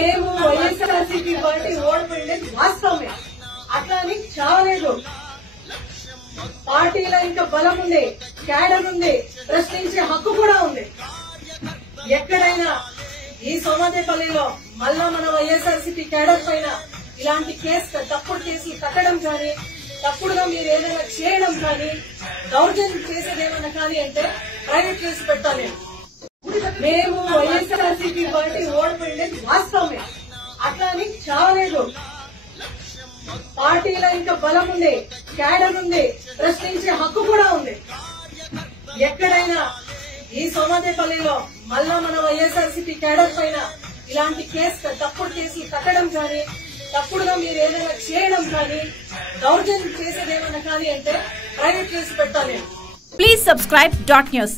మేము వైఎస్ఆర్సీపీ పార్టీ ఓడిపోయింది వాస్తవమే. అట్లా అని చావలేదు. పార్టీలో ఇంకా బలం ఉంది, క్యాడర్ ఉంది, ప్రశ్నించే హక్కు కూడా ఉంది. ఎక్కడైనా ఈ సోమాదేపల్లిలో మళ్ళా మన వైఎస్ఆర్సీపీ క్యాడర్ పైన ఇలాంటి తప్పుడు కేసులు కట్టడం కానీ, తప్పుడుగా మీరు ఏదైనా చేయడం కానీ, దౌర్జన్యం చేసేదేమన్నా కానీ అంటే ప్రైవేట్ కేసు పెట్టాలి. మేము వైఎస్ఆర్సీపీ పార్టీ ఓడిపోయింది వాస్తవమే. అట్లా అని చావలేదు. పార్టీలో ఇంకా బలం ఉంది, క్యాడర్ ఉంది, ప్రశ్నించే హక్కు కూడా ఉంది. ఎక్కడైనా ఈ సోమాదేపల్లిలో మళ్ళా మన వైఎస్ఆర్సీపీ క్యాడర్ పైన ఇలాంటి తప్పుడు కేసులు కట్టడం కానీ, తప్పుడుగా మీరు ఏదైనా చేయడం కానీ, దౌర్జన్యం చేసేదేమన్నా కానీ అంటే ప్రైవేట్ కేసు పెట్టాలి. Please subscribe .news.